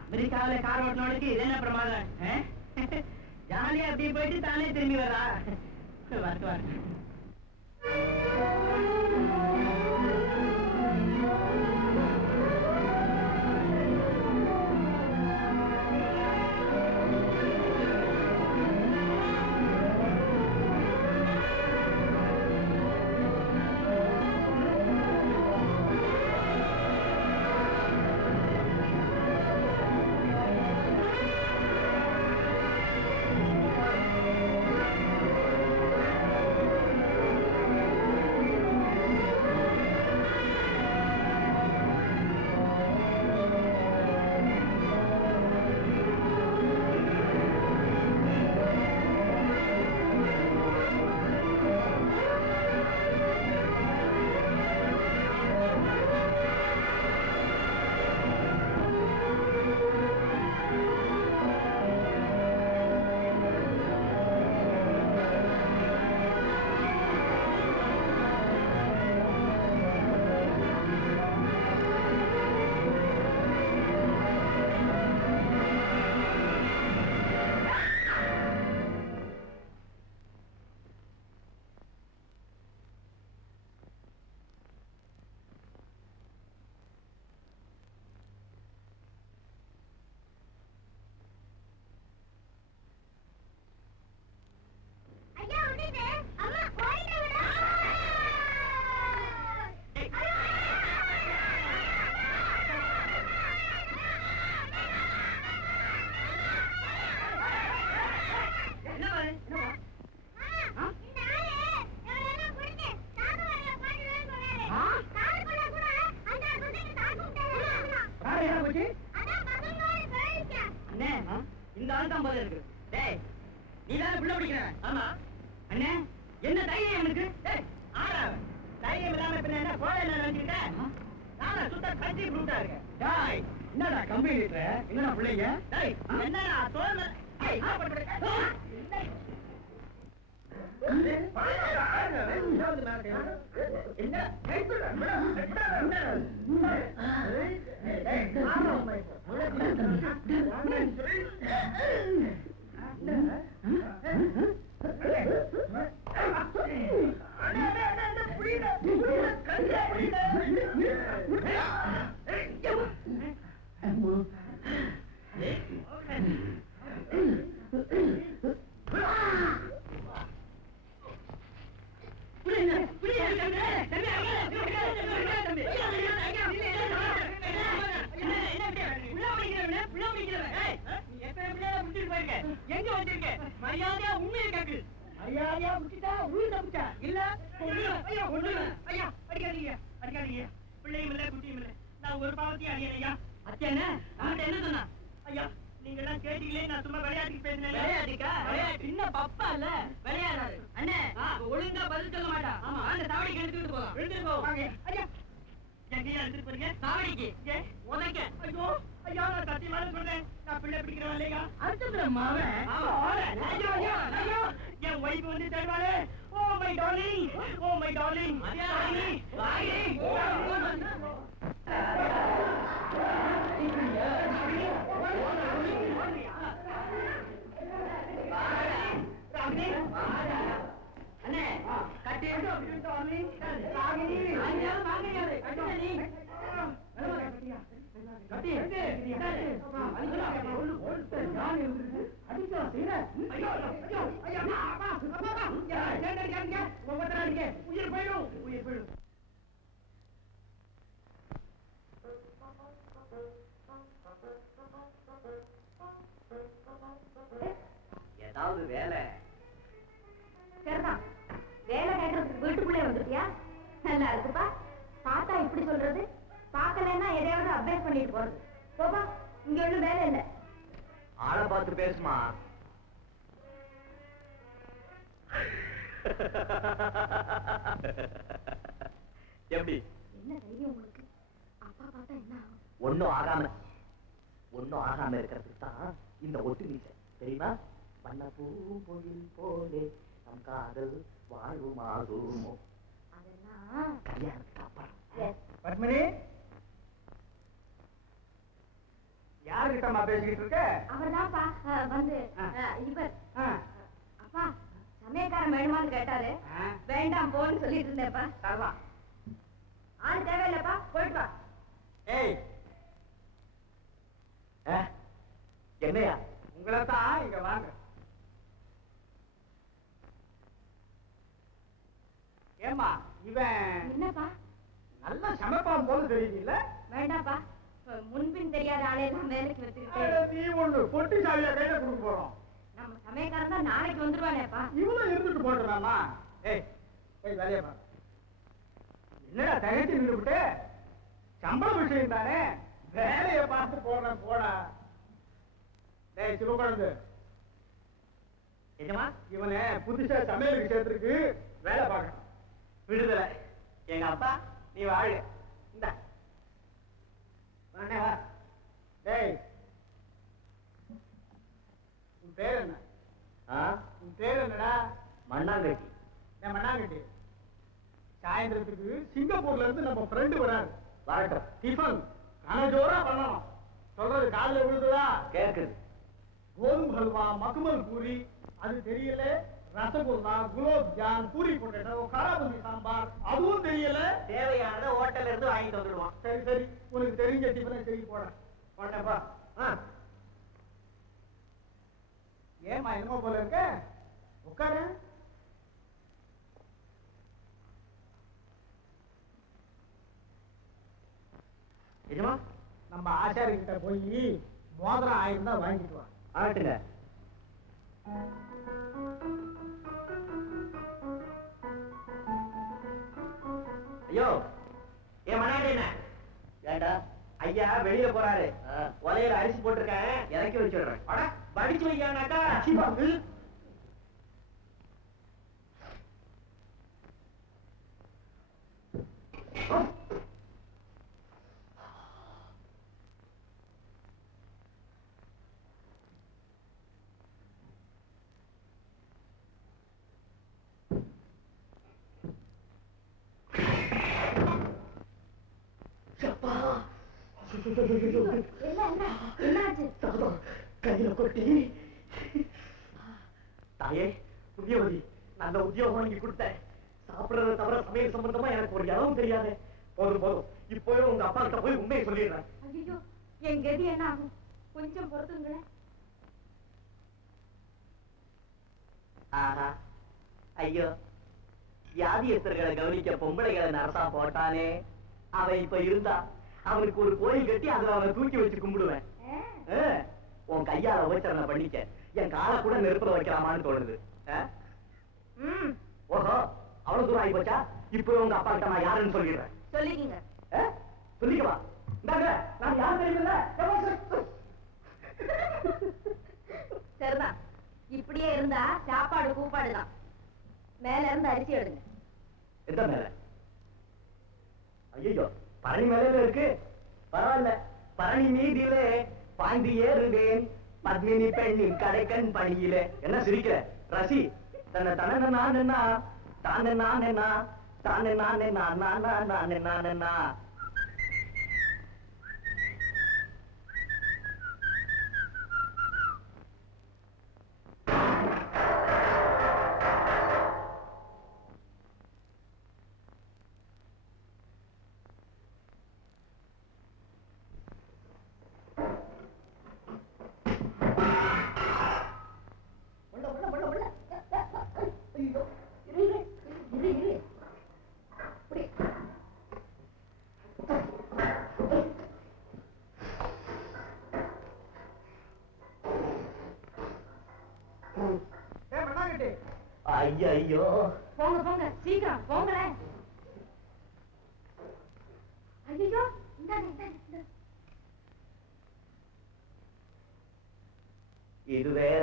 அமெரிக்காவில car ஓட்டினவனுக்கு இது என்ன பிரமாதம்? ஜாலியா அப்படியே போயிட்டு தானே திரும்பி வரா. வரட்டு வரட்டு. ஏதாவது வேலை சரிதான். வேலை கேட்கறதுக்கு வீட்டுக்குள்ளே வந்துட்டியா? நல்லா இருக்குப்பா. தாத்தா இப்படி சொல்றது, பார்க்கலன்னா எதையாவது அப்டேட் பண்ணிட்டு போறது. போப்பா, இங்க ஒண்ணும் வேலை இல்லை. ஆளை பார்த்து பேசுமா. எப்படி என்ன தைரியம் உங்களுக்கு? அப்பா பார்த்தா என்ன ஆகும்? ஒன்னும் ஆகாம இருக்கிறதுக்கு தான் இந்த ஒட்டு நீச்சல் தெரியுமா? பண்ண பூவில் போலே நம் காதல் வாழ்வுமாகுமோ. அதெல்லாம் கல்யாணத்துக்கு அப்புறம். பத்மினி யாருக்கிட்டமா பேசிக்கிட்டு இருக்க? அவர்தான்ப்பா வந்து இவர் அப்பா சமயக்காரன் வேணுமான்னு கேட்டாரு. வேண்டாம் போன்னு சொல்லிட்டு இருந்தேப்பா. சரிதான். ஆள் தேவையில்லப்பா, போயிட்டு வா. ஏய் என்னையா? உங்களை தான் இங்க வாங்க. ஏமா இவன் என்னப்பா? நல்லா சமைப்பான் போல தெரியுது. வேண்டாப்பா, முன்பின் தெரியாத ஆளையெல்லாம் வேலைக்கு வச்சுக்கிட்டு நீ ஒண்ணு பொட்டி சாவியா கையில கொடுக்க போறோம். நம்ம சமயக்காரன் தான் நாளைக்கு வந்துருவானேப்பா. இவ்வளவு இருந்துட்டு போட்டுறாமா? ஏய் ஏய் வேலையா பாரு. என்னடா தகச்சு நின்றுபிட்டு? சம்பள விஷயம் தானே, வேலையை பார்த்து போறேன் போடா. டேய் சிவகுழந்து, என்னமா? இவனை புதுசா சமையலுக்கு சேர்த்துருக்கு, வேலை பார்க்கணும். விடுதலை. எங்க அப்பா நீ வாழு. இந்த வா. டேய் உன் பேர் என்ன? உன் பேர் என்னடா? மண்ணாங்கட்டி. நான் மண்ணாங்கட்டி. சாயந்தரத்துக்கு சிங்கப்பூர்ல இருந்து நம்ம ஃப்ரெண்டு வராரு. வரட்டும். டிஃபன் கனஜோரா பண்ணணும். சொல்றது காலைல விழுதுதா? கேக்குது. கோதுமை ஹல்வா, மக்குமல் பூரி, அது தெரியல. ரசகுல்லா, குலோப் ஜான், பூரி பொட்டேட்டோ, காராபூந்தி சாம்பார், அதுவும் தெரியல. தேவையானதை ஹோட்டல்ல இருந்து வாங்கிட்டு வந்துடுவான். சரி சரி, உனக்கு தெரிஞ்ச டிஃபனை செய்ய போறேன். போட்டப்பா. ஏமா என்னமோ போல இருக்க? உட்காரு. என்னமா? நம்ம ஆச்சாரி கிட்ட போய் மோதிரம் ஆயிருந்தா வாங்கிட்டு வா. ஆட்டுங்க. ஐயோ ஏன் மண்ணாடி என்ன? ஏண்டா ஐயா வெளியில போறாரு, ஒலையில அரிசி போட்டிருக்கேன், இறக்கி வச்சிடுறேன். அட வடிச்சு வையானாக்கா. கையில கொட்டி. தாயே புதியவதி, நல்ல உத்தியோகம் வாங்கி கொடுத்தேன். சாப்பிடுறத தவிர சமையல் சம்பந்தமா எனக்கு ஒரு இடமும் தெரியாது. போதும் போதும், இப்போவே உங்க அப்பா கிட்ட போய் உண்மையை சொல்லிடுறேன். ஐயோ என் கதி என்ன ஆகும்? கொஞ்சம் பொறுத்துங்களேன். ஆஹா, ஐயோ வியாதியஸ்தர்களை கவனிக்க பொம்பளைகளை நரசா போட்டானே, அவன் இப்ப இருந்தா அவனுக்கு ஒரு கோயில் கட்டி அதுல அவனை தூக்கி வச்சு கும்பிடுவேன். உன் கையால உபச்சரணை பண்ணிக்க என் காலை கூட நெருப்புல வைக்கலாமான்னு தோணுது. ஓஹோ, அவ்வளவு தூரம் ஆகி போச்சா? இப்ப உங்க அப்பா கிட்ட நான் யாருன்னு சொல்லிடுறேன். சொல்லிக்கீங்க. சொல்லிக்கவா? இந்தாங்க, நான் யாரும் தெரியல. சரிதான், இப்படியே இருந்தா சாப்பாடு கூப்பாடுதான். மேல இருந்து அரிசி எடுங்க. எந்த மேல? ஐயோ, பழனி மேல இருக்கு. பரவாயில்ல, பழனி மீதியிலே பாண்டி ஏறுவேன் பத்மினி பெண்ணின் கடைக்கண் பணியில. என்ன சிரிக்கிற ரசி? தன்னை தன நானா தானே நானேனா தானே நானே நானா நானே நானேனா. ஐயோ, போங்க போங்க, சீக்கிரம் போங்களேன். ஐயோ இது வேற.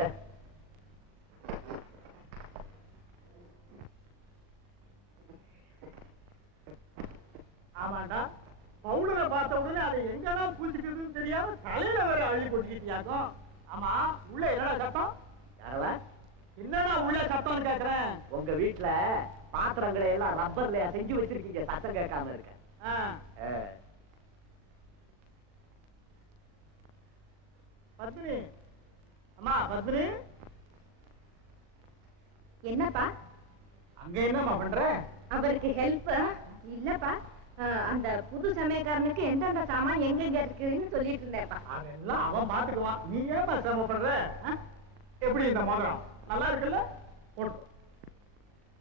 ஆமாண்டா, பவுடரை பார்த்த உடனே அதை எங்கெல்லாம் பூச்சிக்கிறதுன்னு தெரியாம தலையில வேற அள்ளி கொட்டிக்கிட்டியாக்கும். ஆமா, உள்ள என்னடா சத்தம்? யாரவ? என்னடா உள்ள சத்தம்னு கேக்குறேன். உங்க வீட்டுல பாத்திரங்களை எல்லாம் ரப்பர்ல செஞ்சு வச்சிருக்கீங்க, சத்தம் கேட்காம இருக்க. பத்மினி, அம்மா பத்மினி, என்னப்பா அங்க என்னம்மா பண்ற? அவருக்கு ஹெல்ப் இல்லப்பா. அந்த புது சமயக்காரனுக்கு எந்தெந்த சாமான் எங்க இருக்குன்னு சொல்லிட்டு இருந்தேப்பா. அதெல்லாம் அவன் பாத்துக்குவான். நீ ஏன் சிரமப்படுற? எப்படி இந்த மோதிரம் நல்லா இருக்குல்ல? போட்டு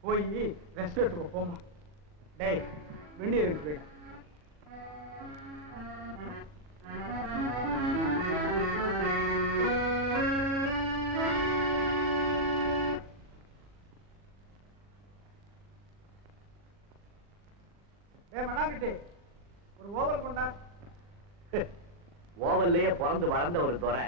போய் ரெஸ்ட் எடுத்துக்கோ போமா. டேய் வெந்நீர் இருக்கு. ஒரு ஓவல் கொண்டா. ஓவல்லையே பிறந்து வளர்ந்த ஒரு துறை.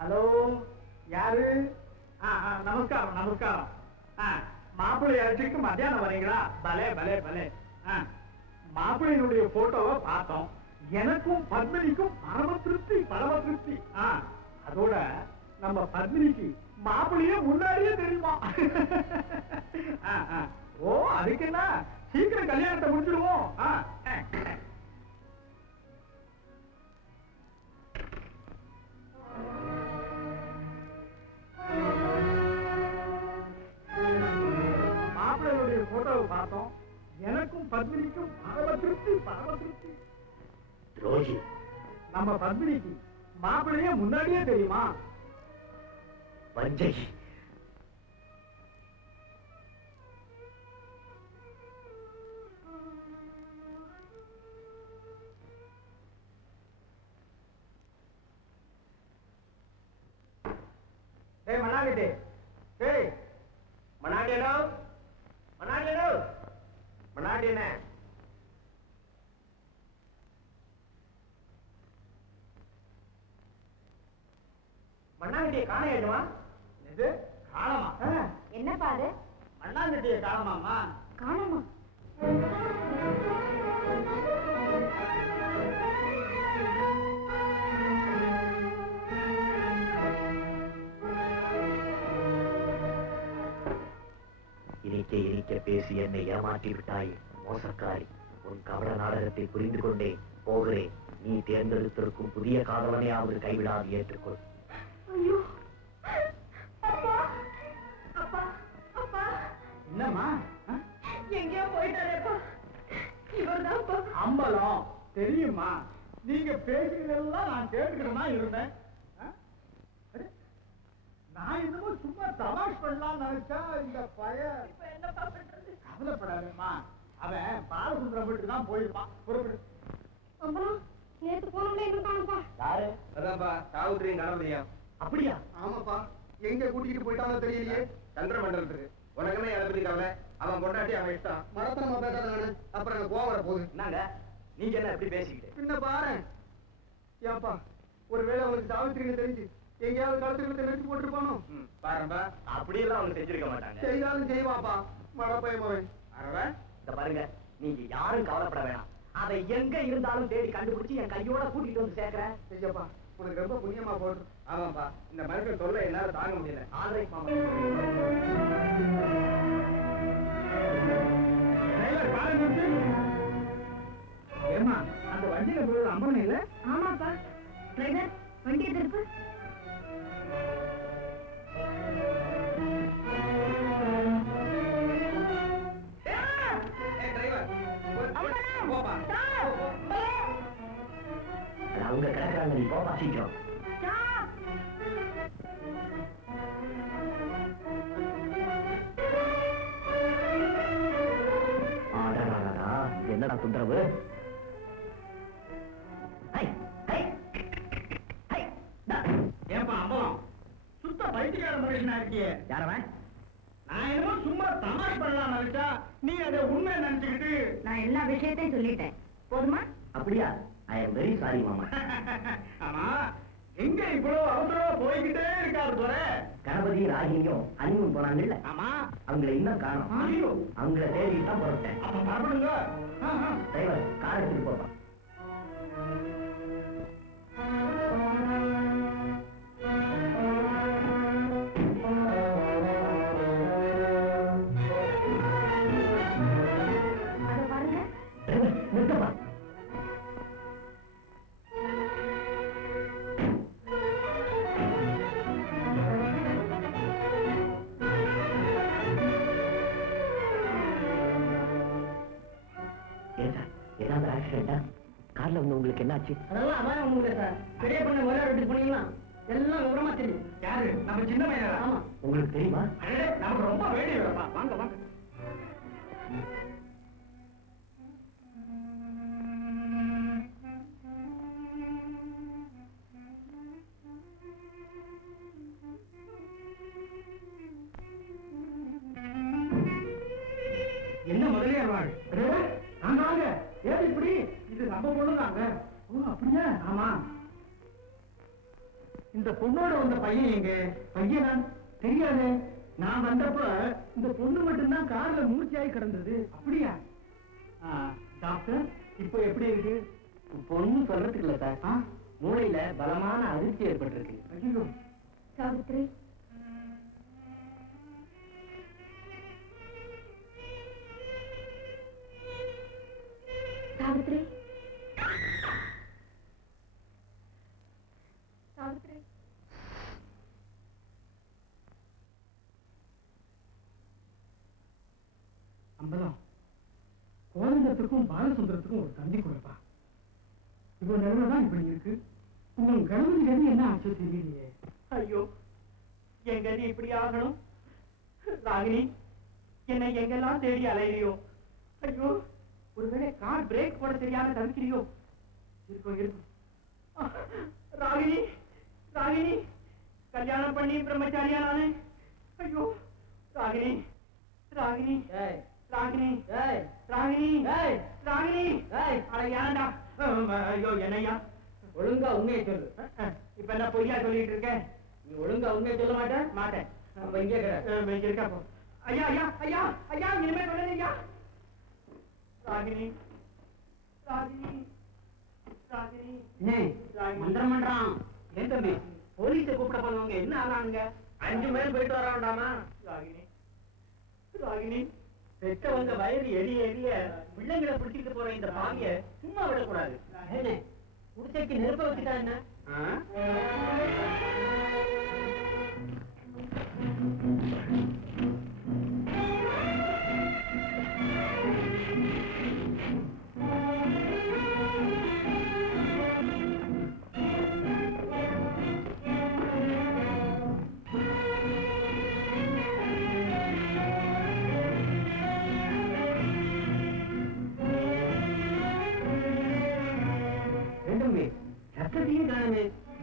ஹலோ, யாரு? நமஸ்காரம் நமஸ்காரம். மாப்பிள்ளை அழைச்சிக்கு மத்தியானம் வரீங்களா? பலே பலே பலே. மாப்பிள்ளையினுடைய போட்டோவை பார்த்தோம். எனக்கும் பத்மினிக்கும் பரம திருப்தி. அதோட நம்ம பத்மினிக்கு மாப்பிள்ளையே முன்னாடியே தெரியுமா? ஓ, அதுக்கு என்ன, சீக்கிரம் கல்யாணத்தை முடிச்சிடுவோம். மாப்பிள்ளையுடைய போட்டோவை பார்த்தோம். எனக்கும் பத்மினிக்கும் பரம திருப்தி. ரோஹி, நம்ம பத்மினிக்கு மாப்பிள்ளையே முன்னாடியே தெரியுமா? வஞ்சகி. டேய் மண்ணாங்கட்டி, டேய் மண்ணாடியடோ, மண்ணாடி என்ன? மண்ணாங்கட்டியை காண ஏடுமா? இது காணமா? என்ன பாரு மண்ணாங்கட்டியை காணமாமா? காணமா? இனிக்க பேசி என்னை ஏமாற்றி விட்டாய் மோசக்காரி. உன் கவட நாடகத்தை புரிந்து கொண்டே போகிறேன். நீ தேர்ந்தெடுத்திருக்கும் புதிய காதலனையாவது கைவிடாது ஏற்றுக்கொள். ஐயோ அப்பா, அப்பா, அப்பா, என்னம்மா? எங்கேயோ போயிட்டாரேப்பா. இவர்தான்ப்பா. அம்பலம் தெரியுமா? நீங்க பேசுறதெல்லாம் நான் கேட்டுக்கிறதா இருந்தேன். நான் என்னமோ சும்மா தமாஷ் பண்ணலாம் நினைச்சா இந்த பையன் என்னப்பா பண்றது? கவலைப்படாதேம்மா. அவன் பாலசுந்தரம் வீட்டுக்கு தான் போயிருப்பான். புறப்படு. அம்பலம், நேத்து போனோம்ல இன்னும் காணுப்பா. யாரு? அதான்ப்பா சாவுத்திரியும் கணபதியா. அப்படியா? ஆமாப்பா, எங்க கூட்டிட்டு போயிட்டானோ தெரியலையே. சந்திரமண்டலத்துக்கு. உனக்கு என்ன அதை பத்தி கவலை? அவன் கொண்டாட்டி அவன் இஷ்டம். மரத்தனமா பேசாத நானு. அப்புறம் எனக்கு கோவம் வர போகுது. என்னங்க நீங்க என்ன எப்படி பேசிக்கிட்டு? பின்ன பாரு. ஏப்பா, ஒருவேளை அவனுக்கு சாவித்திரின்னு தெரிஞ்சு எங்கேயாவது களத்துக்கு நிறுத்தி போட்டுருப்பானோ? பாருப்பா, அப்படியெல்லாம் அவங்க செஞ்சிருக்க மாட்டாங்க. செய்தாலும் செய்வாப்பா. மழப்பைய மகன் அரவன். இந்த பாருங்க, நீங்க யாரும் கவலைப்பட வேணாம். அதை எங்க இருந்தாலும் தேடி கண்டுபிடிச்சு என் கையோட கூட்டிட்டு வந்து சேர்க்கிறேன். செய்யப்பா, உனக்கு ரொம்ப புண்ணியமா போடு. ஆமாப்பா, இந்த மனுஷன் சொல்ல என்னால தாங்க முடியல. ஆல்ரைட் மாமா. டிரைவர் காரை நிறுத்து. ஏம்மா, அந்த வண்டியில போய் அம்பலம் இல்ல? ஆமாப்பா. டிரைவர், வண்டி எதிர்ப்பு. அவங்க கிடக்குறாங்க, நீ போப்பா சீக்கிரம். என்னடா தொந்தரவு? ஏப்பா அம்பலம், சுத்த பைத்தியக்கார மனுஷனா இருக்கியே. யாரவன்? நான் என்னமோ சும்மா தமாஷ் பண்ணலாம் நினைச்சா நீ அதை உண்மை நினைச்சுக்கிட்டு. நான் எல்லா விஷயத்தையும் சொல்லிட்டேன். போதுமா? அப்படியா? ஐ எம் வெரி சாரி மாமா. ஆமா, எங்க இவ்வளவு அவசரமா போய்கிட்டே இருக்காரு துரை? கணபதி ராகினியும் அனிமும் போனாங்கல்ல, ஆமா, அவங்களை இன்னும் காணோம். ஐயோ, அவங்கள தேடிட்டு தான் புறப்பட்டேன். அப்ப மறப்படுங்க. டிரைவர் கார் எடுத்துட்டு போறான். கார்ல வந்து உங்களுக்கு என்னாச்சு? அதெல்லாம் அதான் ஒண்ணுங்க சார். பெரிய பொண்ணு முதல்ல வீட்டுக்கு போனீங்கன்னா எல்லாம் விவரமா தெரியும். யாரு? நம்ம சின்ன பையனா? ஆமா. உங்களுக்கு தெரியுமா? அடே, நமக்கு ரொம்ப வேண்டியவரப்பா. வாங்க வாங்க. என்ன முதலியார் வாழ்? வாங்க. ஏன் இப்படி? இது நம்ம பொண்ணுதாங்க. ஓ அப்படியா? ஆமா. இந்த பொண்ணோட வந்த பையன் எங்க? பையனா? தெரியாது. நான் வந்தப்ப இந்த பொண்ணு மட்டும்தான் கார்ல மூர்ச்சியாகி கிடந்தது. அப்படியா? டாக்டர் இப்ப எப்படி இருக்கு? பொண்ணு சொல்றதுக்கு இல்ல சார், மூளையில பலமான அதிர்ச்சி ஏற்பட்டிருக்கு. ஐயோ. சாவித்ரி, சாவித்ரி, சாவித்ரி. அம்பலம், கோவிந்தத்துக்கும் பாலசுந்தரத்துக்கும் ஒரு தந்தி கொடுப்பா. இவன் நிலைமைதான் இப்படி இருக்கு. உன் கணவன் கதி என்ன ஆச்சு தெரியலையே. ஐயோ, என் கதி இப்படி ஆகணும். ராகினி, என்னை எங்கெல்லாம் தேடி அலையிறியோ. ஐயோ, ஒருவேளை கார் பிரேக் போட தெரியாம தவிக்கிறியோ. இருக்கும் இருக்கும். ராகினி, ராகினி, கல்யாணம் பண்ணி பிரம்மச்சாரியா நானு. ஐயோ, ராகினி, ராகினி, ராகினி, ராகினி, ராகினி. அட ஏன்டா? ஐயோ, என்னையா? ஒழுங்கா உண்மையை சொல்லு. இப்ப என்ன பொய்யா சொல்லிட்டு இருக்கேன்? நீ ஒழுங்கா உண்மையை சொல்ல மாட்டேன். மாட்டேன். அப்ப இங்கே இங்க இருக்கா போ. ஐயா ஐயா ஐயா ஐயா, இனிமே சொல்லல ஐயா. ராகினி, ராகினி, ராகினி. மந்திரம் பண்றான். ஏன் தம்பி, போலீஸை கூப்பிட போனவங்க என்ன ஆனாங்க? 5 மைல் போயிட்டு வராண்டாமா? ராகினி, ராகினி, பெற்றவங்க வயிறு எரிய எரிய பிள்ளைங்களை பிடிச்சிட்டு போற இந்த பாவிய சும்மா விடக்கூடாது. குடிசைக்கு நெருப்ப வச்சுட்டா என்ன?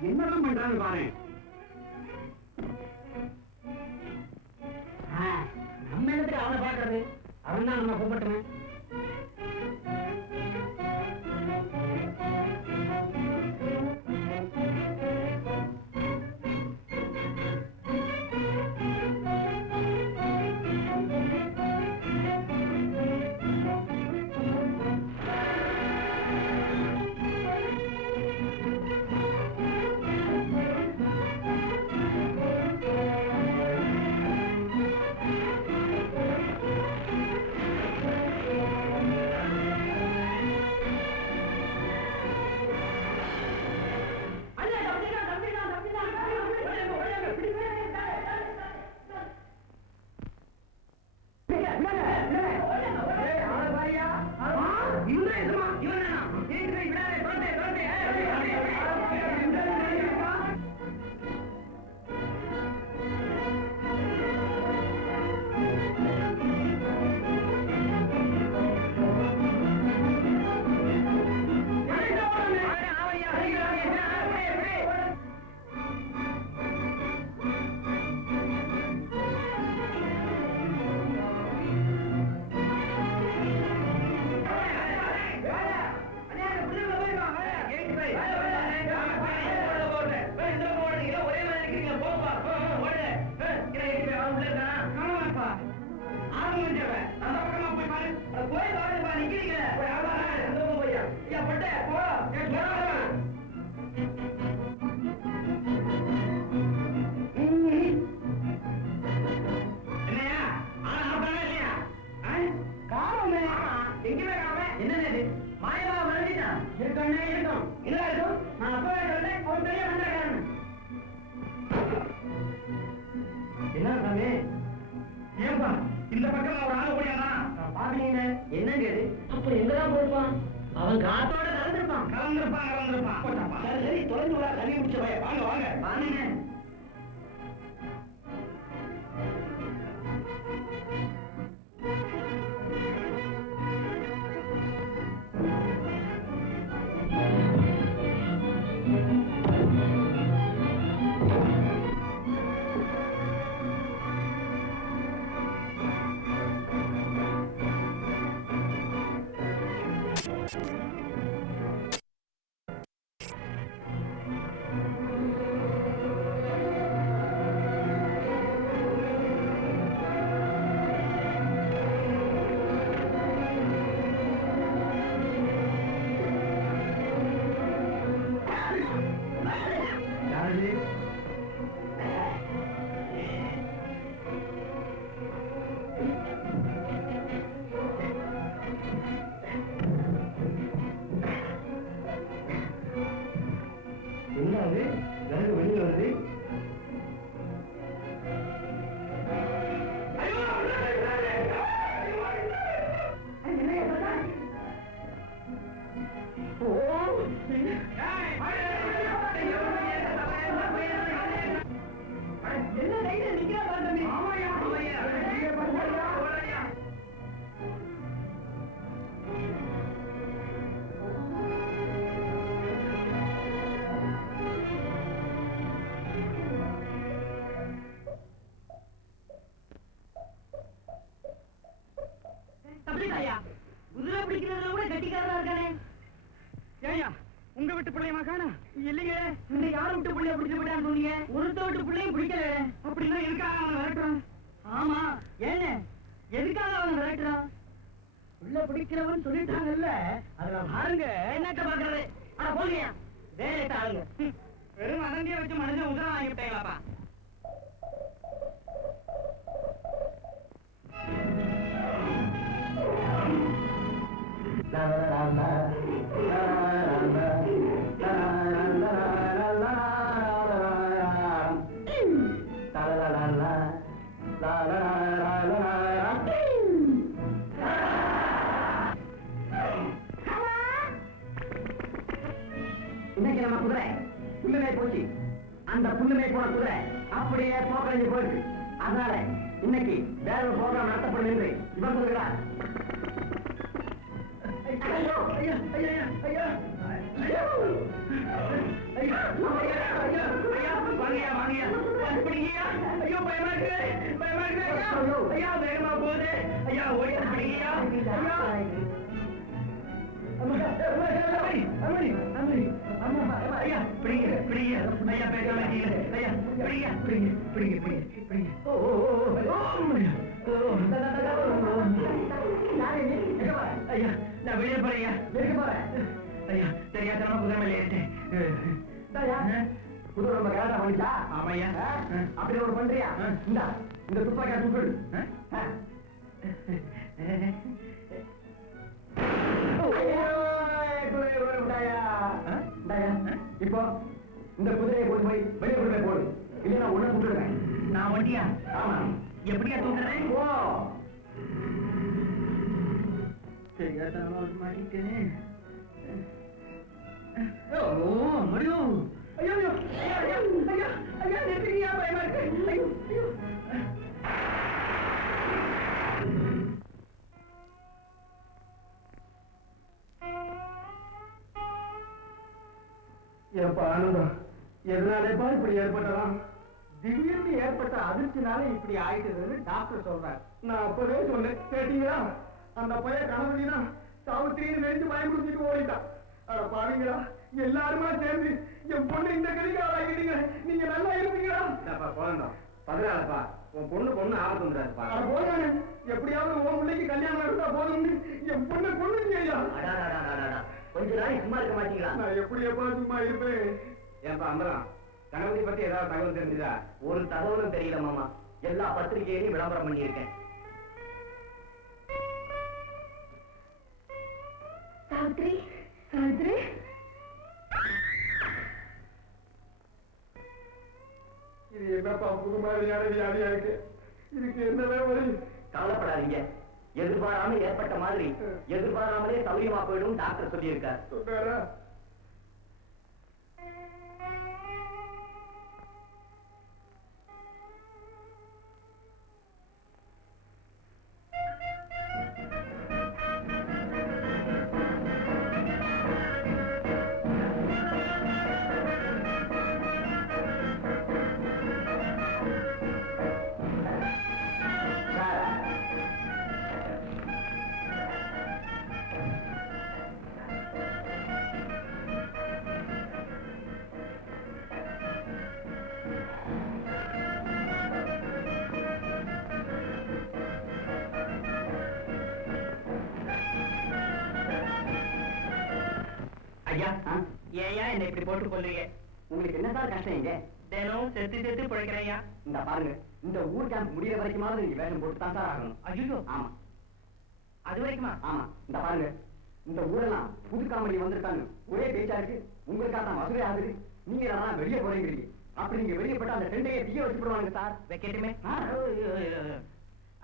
என்னதான் பண்றான்னு பாரு. நம்ம இடத்துக்கு அவனை பாக்குறது, அவன் தான் நம்ம கும்பிட்டுறேன். போய் பாருப்பா, நிக்கிறீங்க. போய் ஆளா, இந்த பக்கம் போய்யா. ஐயா, பட்டே, போ. மாயமா வளர்ந்துட்டான். இருக்கண்ணே இருக்கும். என்ன இருக்கும்? நான் அப்பவே சொல்றேன், அவன் பெரிய மந்திரக்காரன். என்ன சாமி? ஏன்பா இந்த பக்கம் ஒரு ஆள் ஓடியானா? பாருங்க என்னங்க இது? அப்ப எங்கதான் போயிருப்பான்? அவன் காத்தோட கலந்துருப்பான். கலந்துருப்பான். சரி தொடர்ந்து வர கல்வி முடிச்ச பையன் வாங்க வாங்க வாங்க. என்ன அது எனக்கு வெளியில வருது? என்ன தைரியம் நிக்கிறா பாரு தம்பி. தம்பிதாயா, குதிரை பிடிக்கிறதுல கூட கட்டிக்காரனா இருக்கானே. ஏய்யா உங்க வீட்டு பிள்ளையமா காணோம்? இல்லைங்க, இன்னைக்கு யாரு விட்டு பிள்ளைய பிடிச்சு போயிட்டான்னு சொன்னீங்க? ஒருத்த விட்டு பிள்ளையும் பிடிக்கல. அப்படின்னா இருக்காங்க அவனை விரட்டுறான். ஆமா, ஏன்னு எதுக்காக அவன் விரட்டுறான்? உள்ள பிடிக்கிறவன் சொல்லிட்டாங்கல்ல, அதுல பாருங்க. என்னத்த பாக்குறது? ஆனா போங்க, வேலையை ஆளுங்க. வெறும் அதண்டிய வச்சு மனுஷன் உதவ வாங்கி விட்டாங்களாப்பா. இன்னைக்கு நம்ம குதிரை புல்லுமே போச்சு. அந்த புல்லுமே போன குதிரை அப்படியே போக்கழிஞ்சு போயிருக்கு. அதனால இன்னைக்கு வேற ஒரு ப்ரோக்ராம் நடத்தப்படும் என்று இவன் சொல்கிறார். ஐயோ, ஐயா, ஐயா, ஐயா, ஐயா, ஐயா, வாங்கயா வாங்கயா பிடிங்கயா. ஐயோ பயமா இருக்கு பயமா இருக்கு. ஐயா வேகமா போகுது. ஐயா ஓடி பிடிங்கயா. ஐயா பிடிங்க பிடிங்க. ஐயா பேசாம இருக்கீங்க. ஐயா பிடிங்க பிடிங்க பிடிங்க பிடிங்க பிடிங்க. ஐயா நான் வெளியே போறேன். ஐயா தெரியாதனமா குதிரை மேல ஏறிட்டேன். குதிரை நம்ம கேட்டா பண்ணிச்சா? ஆமாய்யா. அப்படி ஒரு பண்றியா? இந்த துப்பாக்கியா தூக்கு. இப்போ இந்த குதிரையை கொண்டு போய் வெளியே கொண்டு போய் போடு. இல்லைன்னா உன்னை கூப்பிடுவேன். நான் வண்டியா? ஆமா. எப்படியா தூக்குறேன்? ஓ தெரியாதனமா ஒரு மாட்டிட்டேன். ஓ முடியும். ஐயோ ஐயோ ஐயா ஐயா ஐயா ஐயா நிறுத்துறியா? பயமா இருக்கு. ஐயோ ஐயோ. ஏப்பா ஆனந்தம், எதனாலேப்பா இப்படி ஏற்பட்டலாம்? திடீர்னு ஏற்பட்ட அதிர்ச்சினால இப்படி ஆயிட்டதுன்னு டாக்டர் சொல்றாரு. நான் அப்பவே சொன்னேன், கேட்டீங்களா? அந்த பையன் கணவனா சாவித்திரின்னு நினைச்சு பயமுறுத்திட்டு ஓடிட்டான். அட பாருங்களா, எல்லாருமா சேர்ந்து என் பொண்ணு இந்த கடிக்கு ஆளாக்கிட்டீங்க. நீங்க நல்லா இருப்பீங்களா? குழந்தான் பதினாலப்பா உன் பொண்ணு ஆபத்து வந்துடாதுப்பா. அட போதானே, எப்படியாவது உன் பிள்ளைக்கு கல்யாணம் நடந்தா போதும்னு என் பொண்ணை கொண்டுங்கய்யா. கொஞ்ச நாளைக்கு சும்மா இருக்க மாட்டீங்களா? நான் எப்படி எப்பா சும்மா இருப்பேன்? ஏன்பா அம்பரம் கணவதி பத்தி ஏதாவது தகவல் தெரிஞ்சுதா? ஒரு தகவலும் தெரியல மாமா. எல்லா பத்திரிகையிலையும் விளம்பரம் பண்ணியிருக்கேன். சாவித்ரி சாவித்ரி இது என்னப்பா புது மாதிரியான வியாதியா இருக்கு? இதுக்கு என்னவே வழி? கவலைப்படாதீங்க. எதிர்பாராம ஏற்பட்ட மாதிரி எதிர்பாராமலே சௌரியமா போயிடும் டாக்டர் சொல்லியிருக்கார். சொன்னாரா? ஐயா, ஏயா என்ன இப்படி போட்டு கொள்றீங்க? உங்களுக்கு என்னதான் கஷ்டம் இங்க? தினம் செத்து செத்து பிழைக்கிறையா? இந்த பாருங்க, இந்த ஊர் கேம்ப் முடிய வரைக்குமாவது நீங்க வேஷம் போட்டு தான் சார் ஆகணும். ஐயோ, ஆமா. அது வரைக்குமா? ஆமா. இந்த பாருங்க, இந்த ஊரெல்லாம் புது காமெடி வந்திருக்காங்க. ஒரே பேச்சா இருக்கு. உங்களுக்காக தான் வசதி ஆகுது. நீங்க எல்லாம் வெளியே போறீங்க. அப்படி நீங்க வெளியே போட்டா அந்த டெண்டையை தீய வச்சு போடுவாங்க சார். வைக்கட்டுமே?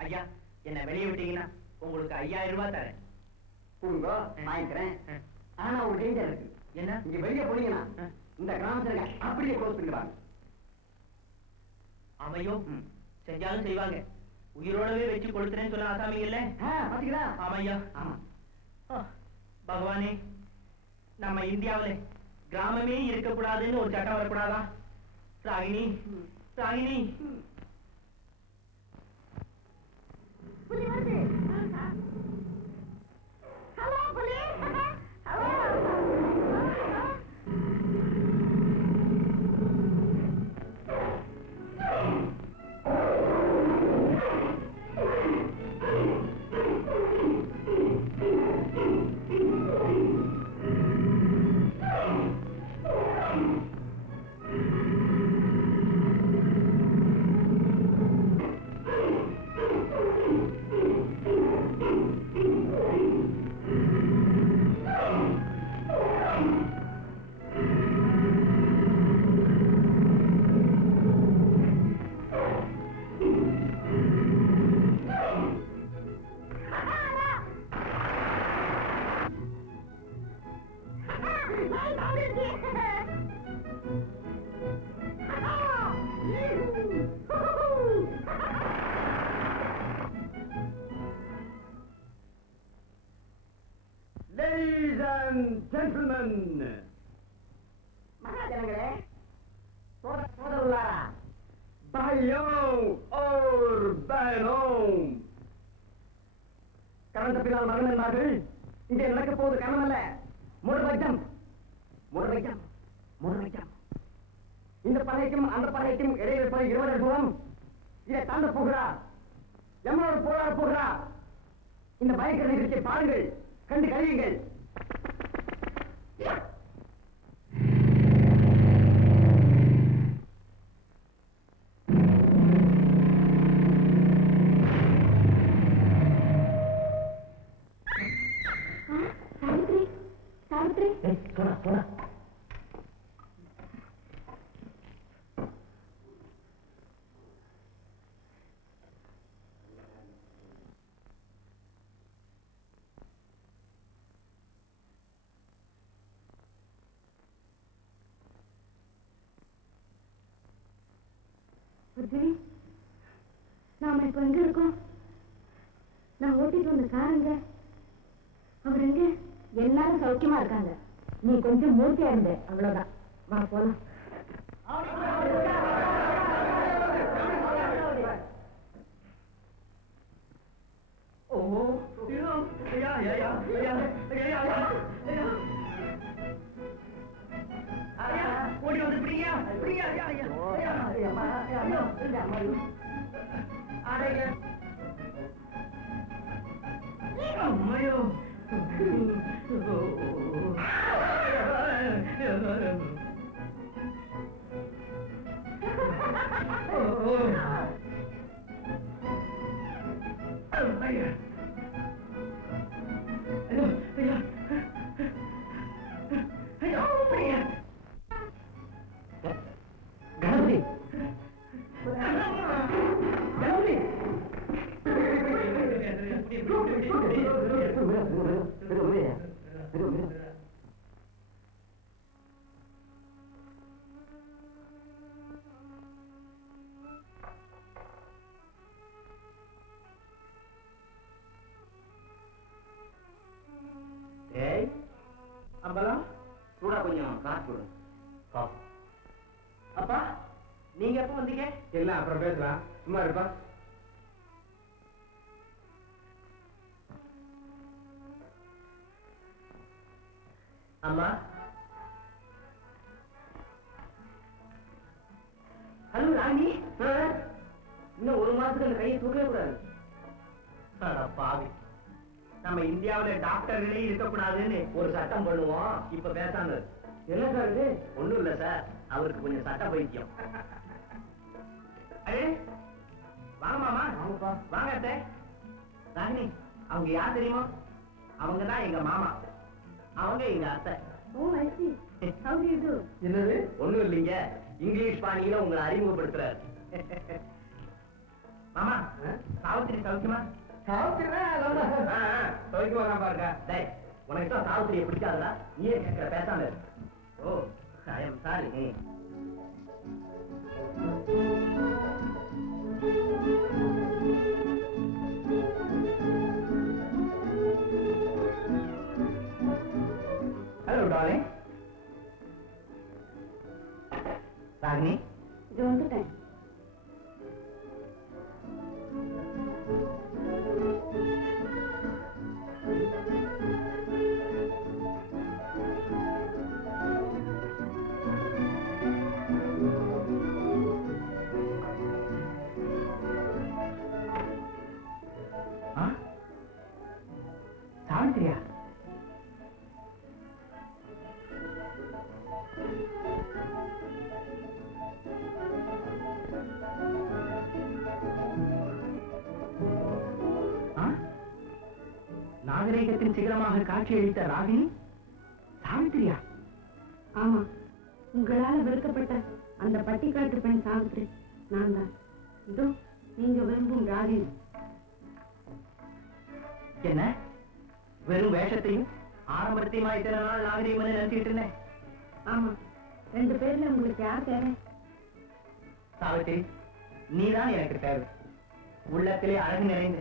ஐயா, என்ன வெளியே விட்டீங்கன்னா உங்களுக்கு 5000 ரூபாய் தரேன். கொடுங்க, வாங்கிக்கிறேன். ஆனா ஒரு டேஞ்சர் இருக்கு. என்ன? நீங்க வெளியே போனீங்கன்னா இந்த கிராமத்துல அப்படியே க்ளோஸ் பண்ணிடுவாங்க. ஆமையோ, செஞ்சாலும் செய்வாங்க. உயிரோடவே வச்சு கொடுத்துறேன்னு சொன்ன ஆசாமிங்க இல்ல? பாத்தீங்களா? ஆமையா. ஆமா. பகவானே, நம்ம இந்தியாவில கிராமமே இருக்கக்கூடாதுன்னு ஒரு சட்டம் வரக்கூடாதா? ராகினி, ராகினி. புலி வருது. ஹலோ புலி. ஹலோ. Ladies and gentlemen, மகாஜனங்களே, சோதருள்ளாரா? भाइयों और बहनों, கரண்ட் பின்னால் மரணம் என்பார்கள். இங்கே நடக்க போவது கரணம் அல்ல, முரவைக்கம். முரவைக்கம், முரவைக்கம். இந்த பறைக்கும் அந்த பறைக்கும் இடையில் இருப்பது 20 தூரம். இதை தாண்ட போகிறார், எம்மனோடு போராட போகிறார். இந்த பயங்கர நிகழ்ச்சியை பாருங்கள், கண்டு கழியுங்கள். சாவித்ரி சாவித்ரி போடா போடா. புத்தி, நாம இப்ப எங்க இருக்கோம்? நான் ஓட்டிட்டு வந்த காருங்க, அவர் எங்க? எல்லாரும் சௌக்கியமா இருக்காங்க. நீ கொஞ்சம் மூர்த்தியா இருந்த, அவ்வளவுதான். வா போலாம். ஓ, ஐயா, ஐயா, ஐயா, ஐயா, ஐயா, ஐயா. ஓடி வந்து பிடிங்க, பிடிங்க, ஐயா, ஐயா, ஐயா, ஐயா, ஐயா, அடங்க. அம்மையோ. ஐயா. அம்பலம் சூடா கொஞ்சம் காசு கொடுங்க. அப்பா நீங்க எப்ப வந்தீங்க? எல்லாம் அப்புறம் பேசலாம், சும்மா இருப்பா. அம்மா ஹலோ ராணி, இன்னும் ஒரு மாசத்துக்கு அந்த கையை தூக்கவே கூடாது. பாவி, நம்ம இந்தியாவில டாக்டர்களே இருக்கக்கூடாதுன்னு ஒரு சட்டம் பண்ணுவோம். இப்ப பேசாம என்ன சார் இது? ஒண்ணும் இல்ல சார், அவருக்கு கொஞ்சம் சட்ட பைத்தியம். அடே வாங்க மாமா. வாங்க அத்தை. ராகினி, அவங்க யார் தெரியுமா? அவங்க தான் எங்க மாமா, அவங்க எங்க அத்தை. என்னது? ஒண்ணும் இல்லைங்க, இங்கிலீஷ் பாணியில உங்களை அறிமுகப்படுத்துறாரு. மாமா, சாவித்திரி சௌக்கியமா? சௌக்கியமா தான் பாருங்க. டேய், உனக்கு தான் சாவித்திரியை பிடிக்காதா? நீயே கேட்கிற, பேசாம இரு. Oh, I am sorry. Hello darling. Ragini, இது வந்துட்டேன். சாவித்திரியா? நாகரிகத்தின் சிகரமாக காட்சியளித்த ராகினி சாவித்திரியா? ஆமா, உங்களால வெறுக்கப்பட்ட அந்த பட்டிக்காட்டு பெண் சாவித்திரி நான் தான். இதோ நீங்க விரும்பும் ராகினி. என்ன வெறும் வேஷத்தையும் ஆரம்பத்தையுமா இத்தனை நாள் நாகரிகம் நினைச்சிட்டு இருந்தேன்? ஆமா, 2 பேர்ல உங்களுக்கு யார் தேவை? சாவித்திரி, நீதான் எனக்கு தேவை. உள்ளத்திலே அழகு நிறைந்த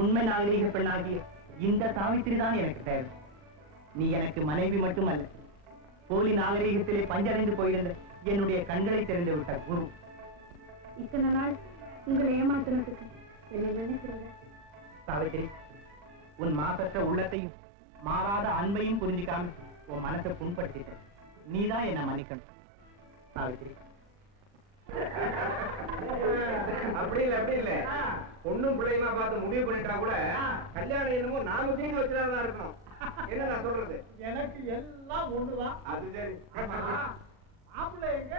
உண்மை நாகரிக பெண்ணாகிய இந்த சாவித்திரி தான் எனக்கு தேவை. நீ எனக்கு மனைவி மட்டுமல்ல, போலி நாகரிகத்திலே பஞ்சடைந்து போயிருந்த என்னுடைய கண்களை தெரிந்து விட்ட குரு. இத்தனை நாள் உங்களை ஏமாத்துறதுக்கு என்ன நினைக்கிறீங்க? சாவித்திரி, உன் மாசற்ற உள்ளத்தையும் மாறாத அன்பையும் புரிஞ்சுக்காம உன் மனசை புண்படுத்திட்ட. நீதான் என்ன மன்னிக்கணும் சாவித்திரி. அப்படி இல்ல பொண்ணும் பிள்ளையுமா பார்த்து முடிவு பண்ணிட்டா கூட கல்யாணம் என்னமோ நாம தீங்க வச்சுதான் இருக்கணும். என்ன நான் சொல்றது? எனக்கு எல்லாம் ஒண்ணுதான். அது சரி. மாப்பிள்ளை எங்க?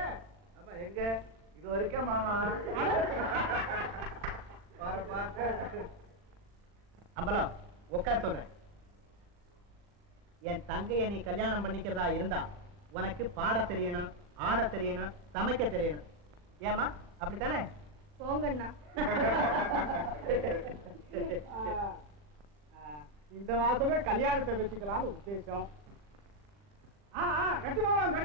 எங்க இது வரைக்கும் மாமா பாருப்பா. அம்பலம், உட்கார் சொல்றேன். என் தங்கையை நீ கல்யாணம் பண்ணிக்கிறதா இருந்தா உனக்கு பாட தெரியணும், ஆட தெரியணும், சமைக்க தெரியணும். ஏமா அப்படித்தானே? போங்கண்ணா. இந்த மாசமே கல்யாணத்தை வச்சுக்கலாம் உத்தேசம். கட்டி போலாம்.